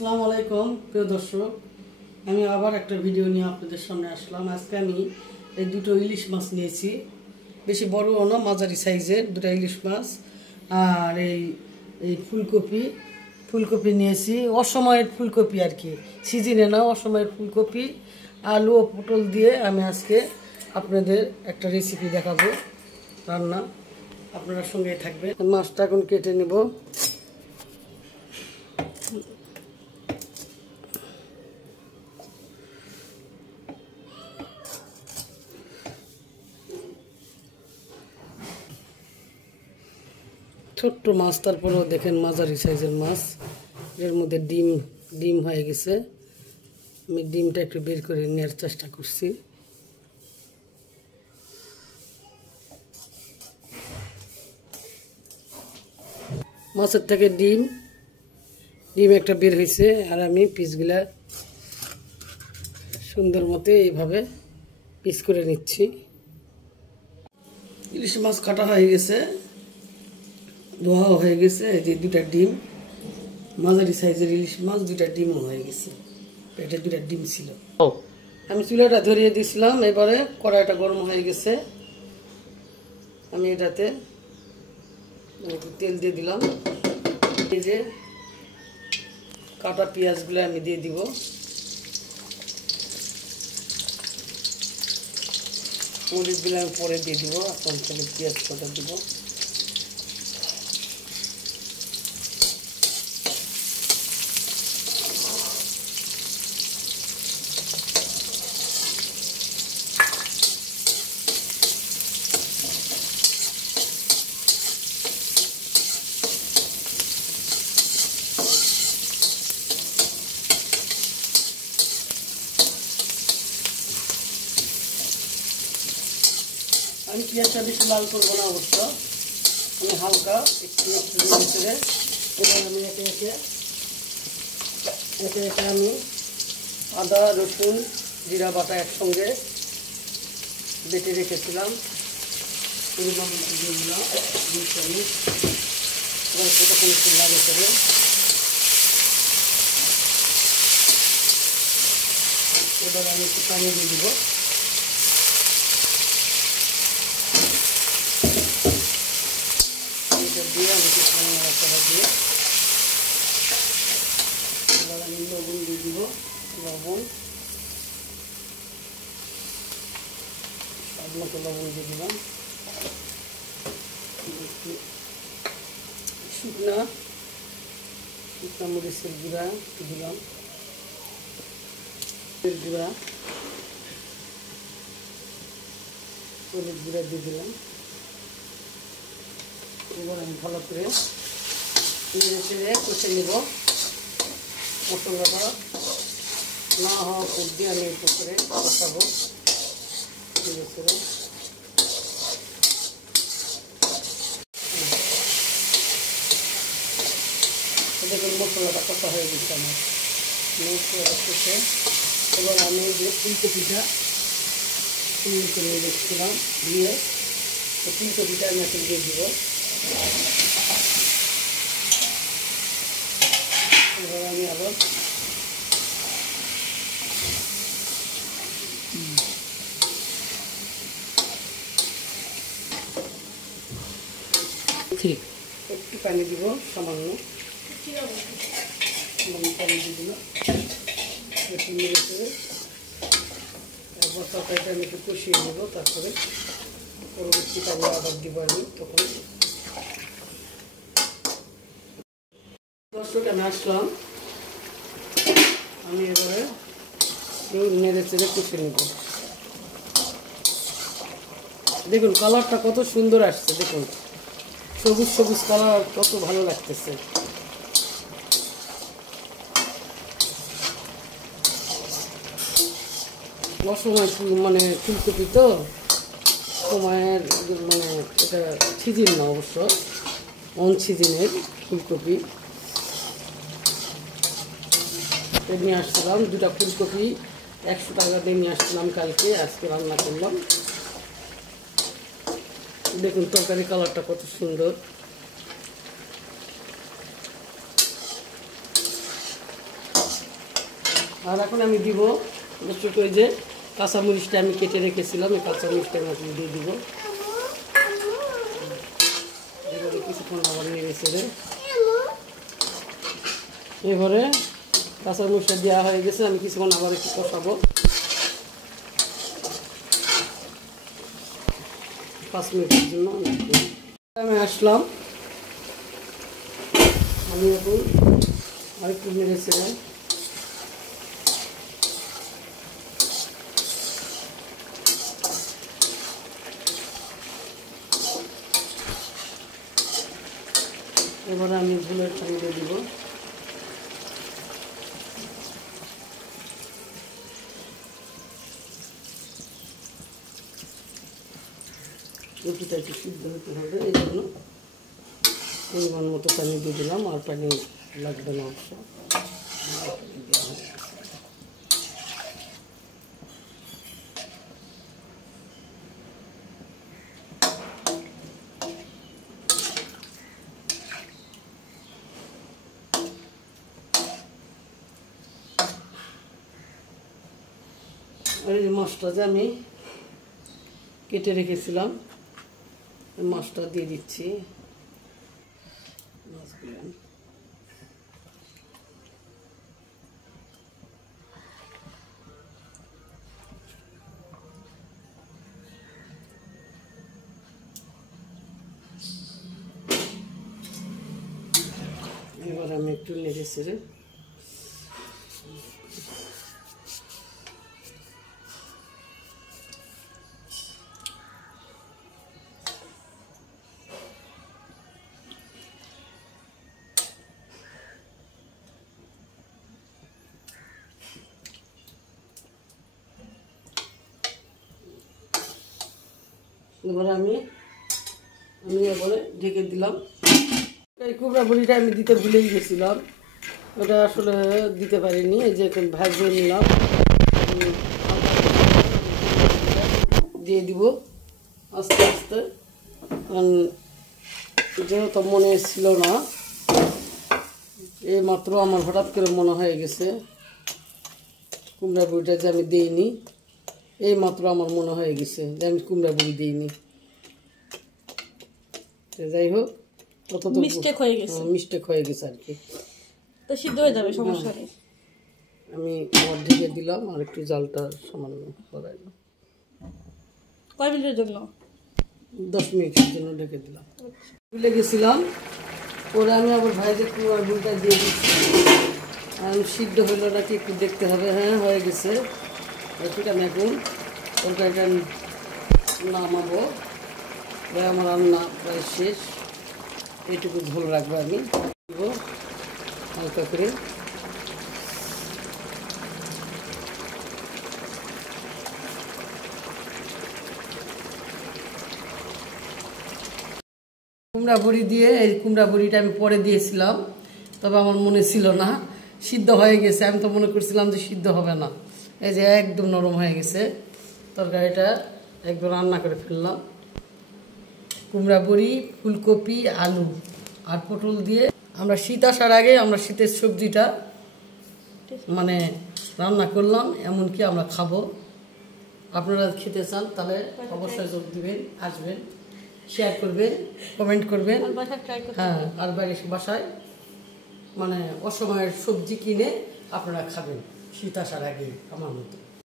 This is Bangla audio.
আসসালামু আলাইকুম প্রিয় দর্শক, আমি আবার একটা ভিডিও নিয়ে আপনাদের সামনে আসলাম। আজকে আমি এই দুটো ইলিশ মাছ নিয়েছি, বেশি বড়ও না, মাঝারি সাইজের দুটো ইলিশ মাছ। আর এই ফুলকপি নিয়েছি, অসময়ের ফুলকপি আর কি, সিজনে না, অসময়ের ফুলকপি, আলু ও পটল দিয়ে আমি আজকে আপনাদের একটা রেসিপি দেখাবো রান্না। আপনারা সঙ্গেই থাকবেন। মাছটা এখন কেটে নেব। ছোট্ট মাছ, তারপরেও দেখেন মাঝারি সাইজের মাছ, এর মধ্যে ডিম হয়ে গেছে। আমি ডিমটা একটু বের করে নেওয়ার চেষ্টা করছি। মাছের থেকে ডিম একটা বের হয়েছে, আর আমি পিসগুলা সুন্দর মতো এইভাবে পিস করে নিচ্ছি। ইলিশ মাছ কাটা হয়ে গেছে, ধোয়াও হয়ে গেছে। এই যে দুটা ডিম, মাঝারি সাইজের ইলিশ মাছ, দুটা ডিমও হয়ে গেছে। এটা দুটা ডিম ছিল। আমি চুলাটা ধরিয়ে দিয়েছিলাম। এবারে কড়াইটা গরম হয়ে গেছে, আমি এটাতে একটু তেল দিয়ে দিলাম। এই যে কাটা পেঁয়াজগুলো আমি দিয়ে দিব। মরিচগুলো আমি পরে দিয়ে দিব, এখন তাহলে পেঁয়াজ কাটা দিব। আমি পেঁয়াজটা বেশি লাল করবো না অবশ্য, আমি হালকা একটু ভিতরে। এবার আমি একে একে আমি আদা, রসুন, জিরা বাটা একসঙ্গে বেটে রেখেছিলাম, পরিমাণ দিয়ে দিলাম 2 চামচ। এবার সেটাকে একটু লাল করে এবার আমি একটু পানি দিয়ে দিব। দিয়ে আমি একটু পানি নাড়াচাড়া দিয়ে এবার আমি লবণ দিয়ে দিব। লবণ স্বাদ মতো লবণ দিয়ে দিলাম। একটু শুকনা মরিচের গুঁড়া দিলাম, গুঁড়া, হলুদ গুঁড়া দিয়ে দিলাম। এবার আমি ভালো করে কষে নেব। মশলাটা না হওয়া অবধি আমি একটু করে কষাবো। দেখুন মশলাটা কষা হয়ে গেছে আমার। মশলাটা কষে এবার আমি যে ফুলকপিটা সুন্দর করে রেখেছিলাম দিয়ে ফুলকপিটা আমি এখন দিয়ে দিব। এবার আমি আবার একটু পানি দিব, সামান্য পানি দিয়ে দিল। একবার তরকারিটা আমি একটু কষিয়ে নেব, তারপরে পরবর্তী পানি আবার দিব আমি। তখন দর্শক আমি আসলাম, আমি এবারে নেড়ে চেড়ে কষে নেব। দেখুন কালারটা কত সুন্দর আসছে, দেখুন সবুজ সবুজ কালার, কত ভালো লাগতেছে। অসময় মানে ফুলকপি তো সময়ের মানে এটা সিজন না, অবশ্য অন সিজনের ফুলকপি নিয়ে আসছিলাম। দুটা ফুলকপি 100 টাকা দিয়ে নিয়ে আসছিলাম কালকে, আজকে রান্না করলাম। দেখুন তরকারি কালারটা কত সুন্দর। আর এখন আমি দিব দর্শক ওই যে কাঁচামরিচটা আমি কেটে রেখেছিলাম, এই কাঁচামরিচটা আমি এখন দিয়ে দিব। এবারে কিছুক্ষণ আবার নেড়েছে রে। এবারে কাঁচামরিচটা দেওয়া হয়ে গেছে, আমি কিছুক্ষণ আবার একটু কষাবো 5 মিনিটের জন্য। আমি আসলাম, আমি এখন আরেকটু নেড়েছিলাম। এবারে আমি ঝোলের পানি দিয়ে দিব। রুটিটা একটু সিদ্ধ হতে হবে, এই জন্য পরিমাণ মতো পানি দিয়ে দিলাম, আর পানি লাগবে না অবশ্য। আর এই মাছটা যে আমি কেটে রেখেছিলাম, মাছটা দিয়ে দিচ্ছি। এবার আমি একটু নেড়ে ছেড়ে এবারে আমি এবারে ঢেকে দিলাম। এই কুমড়া বড়িটা আমি দিতে ভুলেই গেছিলাম, ওটা আসলে দিতে পারিনি। এই যে এখন ভাজিয়ে নিলাম, দিয়ে দিব আস্তে আস্তে, যেহেতু মনে ছিল না। এই মাত্র আমার হঠাৎ করে মনে হয়ে গেছে কুমড়া বড়িটা যে আমি দিইনি, এই মাত্র আমার মনে হয়ে গেছে যে আমি কুমড়া বড়ি দিইনি। যাই হোক, মিস্টেক হয়ে গেছে আর কি, তো সিদ্ধ হয়ে যাবে, সমস্যা নেই। আমি আমার ঢেকে দিলাম, আর একটু জালটা সামান্য বাড়াইলাম। কয় মিনিটের জন্য? 10 মিনিটের জন্য ঢেকে দিলাম। ভুলে গেছিলাম, পরে আমি আবার ভাইদের কুমড়ার বড়িটা দিয়ে দিচ্ছি। সিদ্ধ হইল নাকি একটু দেখতে হবে। হ্যাঁ, হয়ে গেছে। ঠিক, আমি এখন তরকারিটা নামাবো। আমার রান্না প্রায় শেষ, এইটুকু ঝোল রাখবো আমি, দিব হালকা করে। কুমড়া বড়ি দিয়ে, এই কুমড়া বড়িটা আমি পরে দিয়েছিলাম, তবে আমার মনে ছিল না সিদ্ধ হয়ে গেছে। আমি তো মনে করছিলাম যে সিদ্ধ হবে না। এই যে একদম নরম হয়ে গেছে। তরকারিটা একদম রান্না করে ফেললাম। কুমড়া বড়ি, ফুলকপি, আলু আর পটল দিয়ে আমরা শীত আসার আগে আমরা শীতের সবজিটা মানে রান্না করলাম, এমনকি আমরা খাবো। আপনারা খেতে চান তাহলে অবশ্যই যোগ দিবেন, আসবেন, শেয়ার করবেন, কমেন্ট করবেন। হ্যাঁ, আর বাসায় মানে অসময়ের সবজি কিনে আপনারা খাবেন শীত আসার আগে আমার মতো।